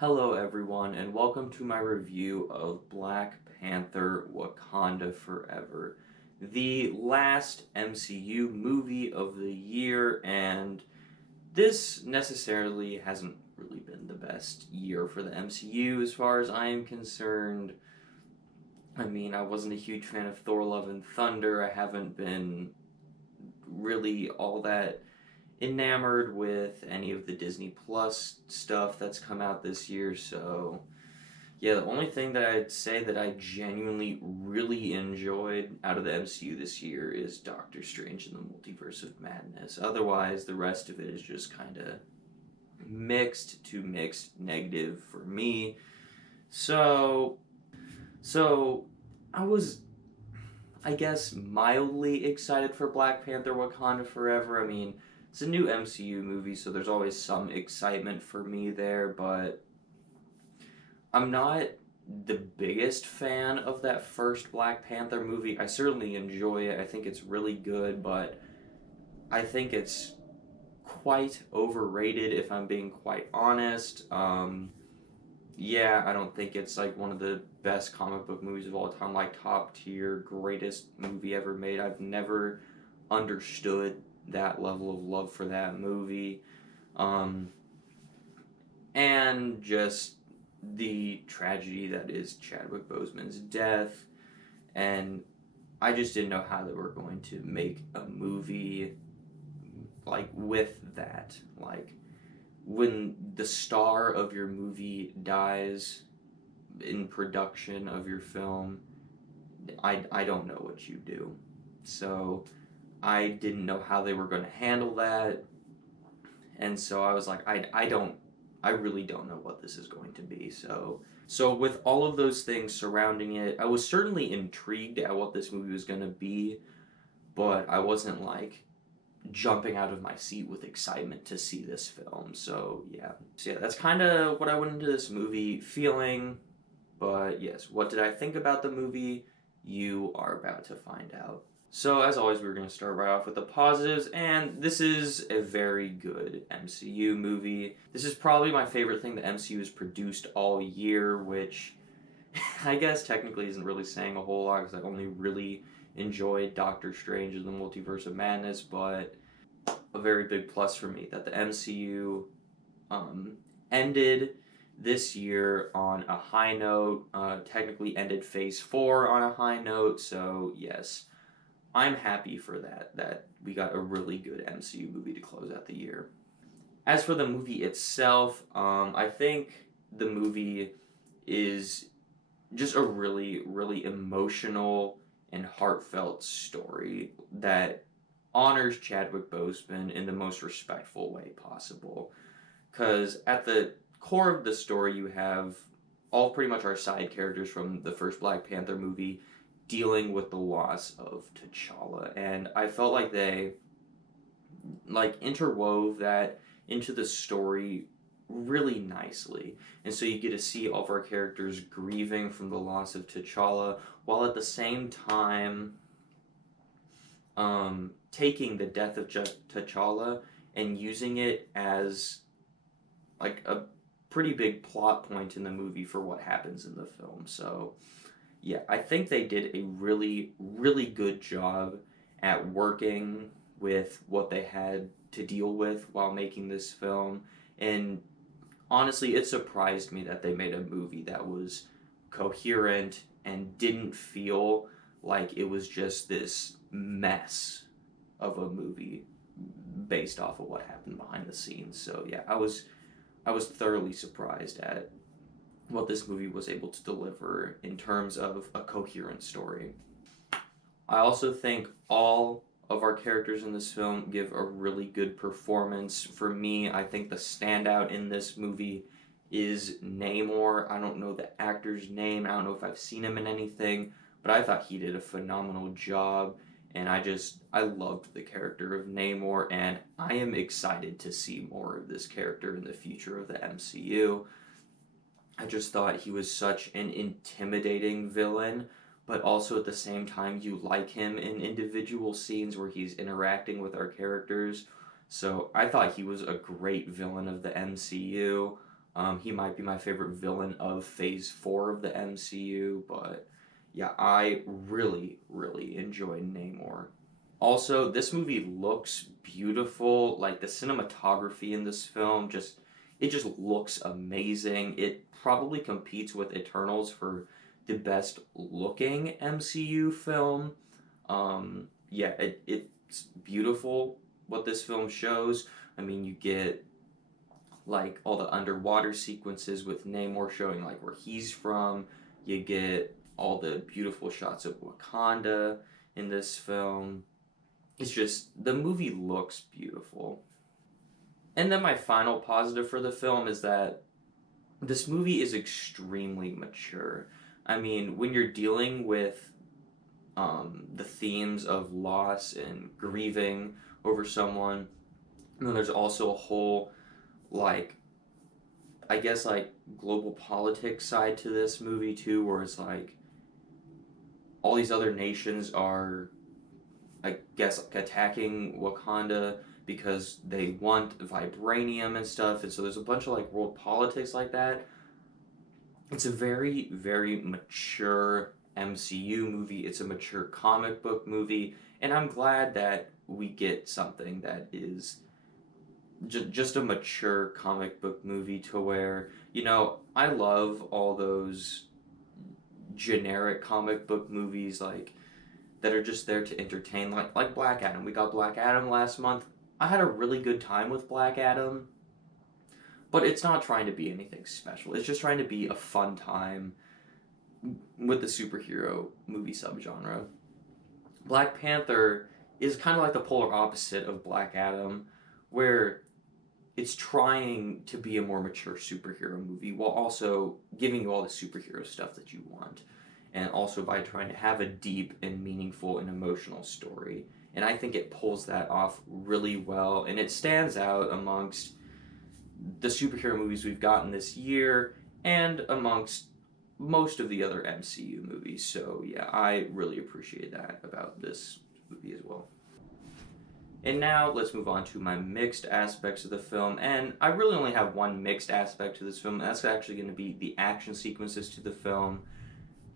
Hello everyone, and welcome to my review of Black Panther: Wakanda Forever, the last MCU movie of the year, and this necessarily hasn't really been the best year for the MCU as far as I am concerned. I mean, I wasn't a huge fan of Thor: Love and Thunder. I haven't been really all that enamored with any of the Disney Plus stuff that's come out this year, so yeah, the only thing that I'd say that I genuinely really enjoyed out of the MCU this year is Doctor Strange in the Multiverse of Madness. Otherwise, the rest of it is just kind of mixed to mixed negative for me. So, so I was, I guess, mildly excited for Black Panther: Wakanda Forever. I mean, it's a new MCU movie, so there's always some excitement for me there, but I'm not the biggest fan of that first Black Panther movie. I certainly enjoy it. I think it's really good, but I think it's quite overrated if I'm being quite honest. Yeah, I don't think it's like one of the best comic book movies of all time, like top tier, greatest movie ever made. I've never understood that level of love for that movie. Um, and just the tragedy that is Chadwick Boseman's death, and I just didn't know how they were going to make a movie like with that. Like when the star of your movie dies in production of your film, I don't know what you do. So I didn't know how they were going to handle that, and so I was like, I really don't know what this is going to be. So with all of those things surrounding it, I was certainly intrigued at what this movie was going to be, but I wasn't like jumping out of my seat with excitement to see this film. So yeah, that's kind of what I went into this movie feeling. But yes, what did I think about the movie? You are about to find out. So, as always, we're going to start right off with the positives, and this is a very good MCU movie. This is probably my favorite thing the MCU has produced all year, which I guess technically isn't really saying a whole lot because I only really enjoyed Doctor Strange in the Multiverse of Madness, but a very big plus for me that the MCU um, ended this year on a high note, technically ended Phase 4 on a high note, so yes. I'm happy for that we got a really good MCU movie to close out the year. As for the movie itself, I think the movie is just a really, really emotional and heartfelt story that honors Chadwick Boseman in the most respectful way possible. Because at the core of the story, you have all pretty much our side characters from the first Black Panther movie dealing with the loss of T'Challa, and I felt like they interwove that into the story really nicely. And so you get to see all of our characters grieving from the loss of T'Challa while at the same time taking the death of T'Challa and using it as like a pretty big plot point in the movie for what happens in the film. So yeah, I think they did a really, really good job at working with what they had to deal with while making this film. And honestly, it surprised me that they made a movie that was coherent and didn't feel like it was just this mess of a movie based off of what happened behind the scenes. So yeah, I was thoroughly surprised at what this movie was able to deliver in terms of a coherent story. I also think all of our characters in this film give a really good performance. For me, I think the standout in this movie is Namor. I don't know the actor's name, I don't know if I've seen him in anything, but I thought he did a phenomenal job, and I loved the character of Namor, and I am excited to see more of this character in the future of the MCU. I just thought he was such an intimidating villain, but also at the same time, you like him in individual scenes where he's interacting with our characters. So I thought he was a great villain of the MCU. He might be my favorite villain of Phase 4 of the MCU, but yeah, I really, really enjoyed Namor. Also, this movie looks beautiful. Like the cinematography in this film it just looks amazing. It probably competes with Eternals for the best looking MCU film. Yeah, it's beautiful what this film shows. I mean, you get like all the underwater sequences with Namor showing like where he's from. You get all the beautiful shots of Wakanda in this film. It's just the movie looks beautiful. And then my final positive for the film is that this movie is extremely mature. I mean, when you're dealing with the themes of loss and grieving over someone, and then there's also a whole like I guess like global politics side to this movie too, where it's like all these other nations are, I guess, like attacking Wakanda because they want vibranium and stuff, and so there's a bunch of like world politics like that. It's a very, very mature MCU movie. It's a mature comic book movie, and I'm glad that we get something that is just a mature comic book movie to where, I love all those generic comic book movies like that are just there to entertain, like Black Adam. We got Black Adam last month. I had a really good time with Black Adam, but it's not trying to be anything special. It's just trying to be a fun time with the superhero movie subgenre. Black Panther is kind of like the polar opposite of Black Adam, where it's trying to be a more mature superhero movie while also giving you all the superhero stuff that you want. And also by trying to have a deep and meaningful and emotional story. And I think it pulls that off really well. And it stands out amongst the superhero movies we've gotten this year and amongst most of the other MCU movies. So yeah, I really appreciate that about this movie as well. And now let's move on to my mixed aspects of the film. And I really only have one mixed aspect to this film, and that's actually going to be the action sequences to the film.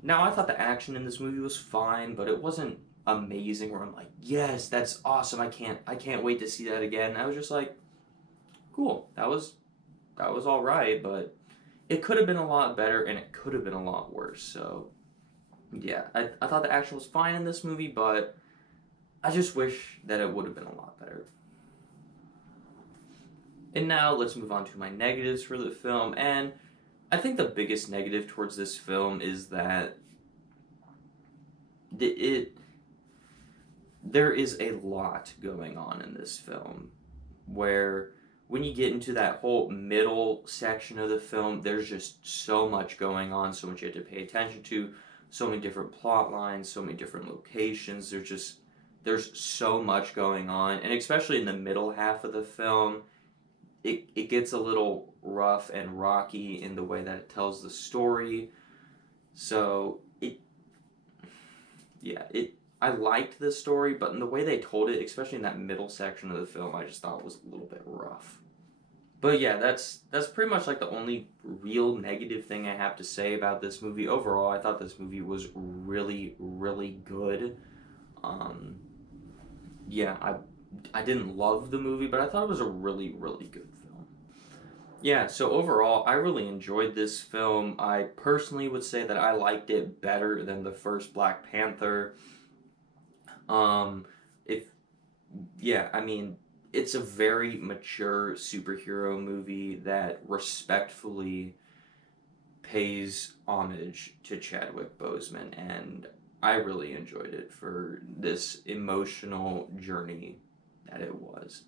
Now, I thought the action in this movie was fine, but it wasn't amazing where I'm like, yes, that's awesome. I can't wait to see that again. I was just like, cool. That was all right, but it could have been a lot better and it could have been a lot worse. So, yeah, I thought the action was fine in this movie, but I just wish that it would have been a lot better. And now let's move on to my negatives for the film. And I think the biggest negative towards this film is that there is a lot going on in this film where when you get into that whole middle section of the film, there's just so much going on, so much you have to pay attention to, so many different plot lines, so many different locations. There's so much going on, and especially in the middle half of the film, it gets a little rough and rocky in the way that it tells the story. So I liked the story, but in the way they told it, especially in that middle section of the film, I just thought it was a little bit rough. But yeah, that's pretty much like the only real negative thing I have to say about this movie. Overall, I thought this movie was really, really good. Um, yeah, I didn't love the movie, but I thought it was a really, really good film. Yeah, so overall, I really enjoyed this film. I personally would say that I liked it better than the first Black Panther. If yeah, I mean, it's a very mature superhero movie that respectfully pays homage to Chadwick Boseman, and I really enjoyed it for this emotional journey that it was.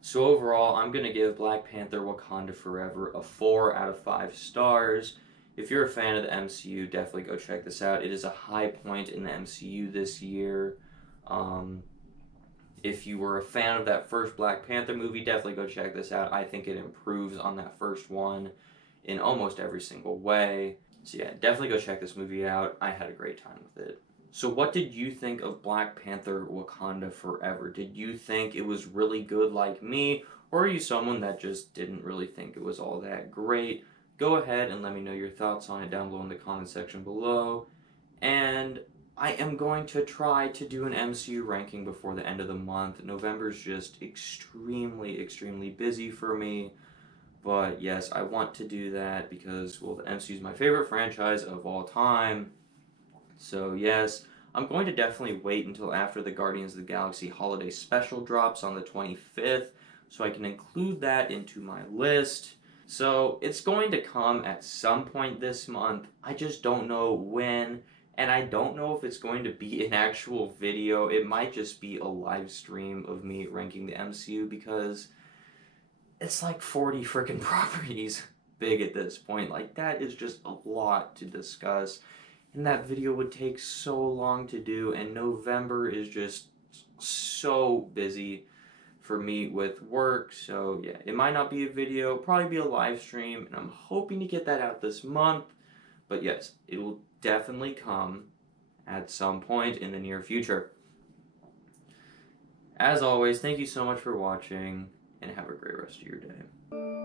So overall, I'm going to give Black Panther Wakanda Forever a 4 out of 5 stars. If you're a fan of the MCU, definitely go check this out. It is a high point in the MCU this year. If you were a fan of that first Black Panther movie, definitely go check this out. I think it improves on that first one in almost every single way. So yeah, definitely go check this movie out. I had a great time with it. So what did you think of Black Panther Wakanda Forever? Did you think it was really good like me, or are you someone that just didn't really think it was all that great? Go ahead and let me know your thoughts on it down below in the comment section below. And I am going to try to do an MCU ranking before the end of the month. November's just extremely busy for me. But yes, I want to do that because, well, the MCU is my favorite franchise of all time. So yes, I'm going to definitely wait until after the Guardians of the Galaxy holiday special drops on the 25th so I can include that into my list. So it's going to come at some point this month. I just don't know when, and I don't know if it's going to be an actual video. It might just be a live stream of me ranking the MCU because it's like 40 freaking properties big at this point. Like, that is just a lot to discuss. And that video would take so long to do, and November is just so busy for me with work. So yeah, it might not be a video, probably be a live stream, and I'm hoping to get that out this month. But yes, it will definitely come at some point in the near future. As always, thank you so much for watching, and have a great rest of your day.